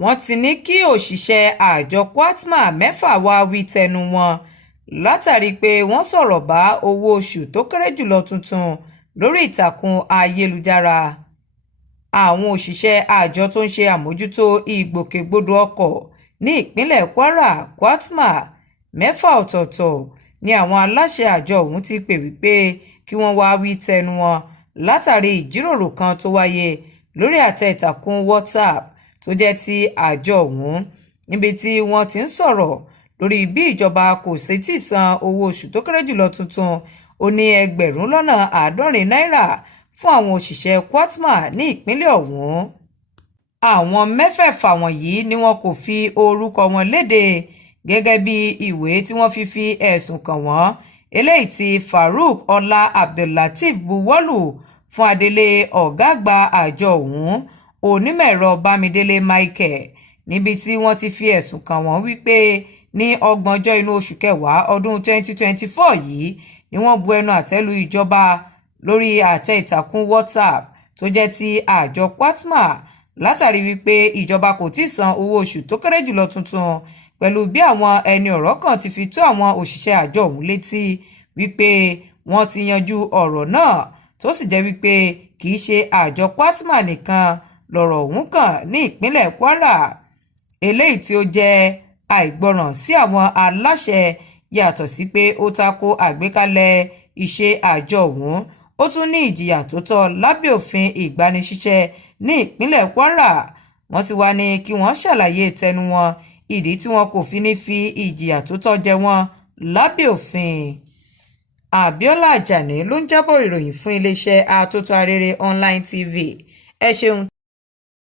wọ́n ti ní kí òṣìṣẹ́ àjọ Kwatma 6 wá wí tẹnu wọn látàrí pé wọ́n sọ̀rọ̀ bá owó oṣù tó kéré jùlọ tuntun lórí ìtàkùn ayélujára. Àwọn òṣìṣẹ́ àjọ tó ń ṣe àmójútó ìgbòkègbodò ọkọ̀ ní ìpínlẹ̀ Kwara Kwatma 6 ọ̀tọ̀ọ̀tọ̀ ni àwọn aláṣẹ àjọ ọ̀hún ti pè wípé kí wọ́n wá wí tẹnu wọn látàrí ìjíròrò kan tó wáyé lórí àtẹ ìtàkùn WhatsApp tó jẹ́ ti àjọ ọ̀hún, níbi tí wọ́n ti ń sọ̀rọ̀ lórí bí ìjọba kò ṣe tí ì san owó oṣù tó kéré jùlọ tuntun ó ní ẹgbẹ̀rún lọ́nà 70 náírà fún àwọn òṣìṣẹ́ Kwatma ní ìpínlẹ̀ ọ̀hún. Àwọn 6 wọ̀nyí ni wọn kò fi orúkọ wọn léde gẹ́gẹ́ bí ìwé tí wọ́n fi ẹ̀sùn kàn wọ́n, eléyìí tí Farouk Ọlá Abdullateef buwọ́lù fún adelé ọ̀gá àgbà àjọ ọ̀hún onímọ̀-ẹ̀rọ Bámidélé Michael, níbi tí wọ́n ti fi ẹ̀sùn kàn wọ́n wípé ní 30 inú oṣù kẹwàá ọdún 2024 yìí ni wọ́n bu ẹnu àtẹ́ lu ìjọba lórí àtẹ ìtàkùn WhatsApp tó jẹ́ ti àjọ Kwatma látàrí wípé ìjọba kò tí ì san owó oṣù tó kéré jùlọ tuntun, pẹ̀lú bí àwọn ẹni ọ̀rọ̀ kan ti fi tó àwọn òṣìṣẹ́ àjọ ọ̀hún létí wípé wọ́n ti yanjú ọ̀rọ̀ náà, tó sì jẹ́ wípé kì í ṣe àjọ Kwatma nìkan lọ̀rọ̀ ọ̀hún kàn ní ìpínlẹ̀ Kwara. Eléyìí tí ó jẹ́ àìgbọràn sí àwọn aláṣẹ yàtọ̀ sí pé ó tako àgbékalẹ̀ iṣẹ́ àjọ ọ̀hún, ó tún ní ìjìyà tó tọ́ lábẹ́ òfin ìgbanisíṣẹ́ ní ìpínlẹ̀ Kwara. Wọ́n ti wá ní kí wọ́n ṣàlàyé tẹnu wọn ìdí tí wọn kò fi ní fi ìjìyà tó tọ́ jẹ wọ́n lábẹ́ òfin. Abiola Ajani ló ń jábọ̀ ìròyìn fún iléeṣẹ́ Atótó Arére Online TV. Ẹ ṣeun.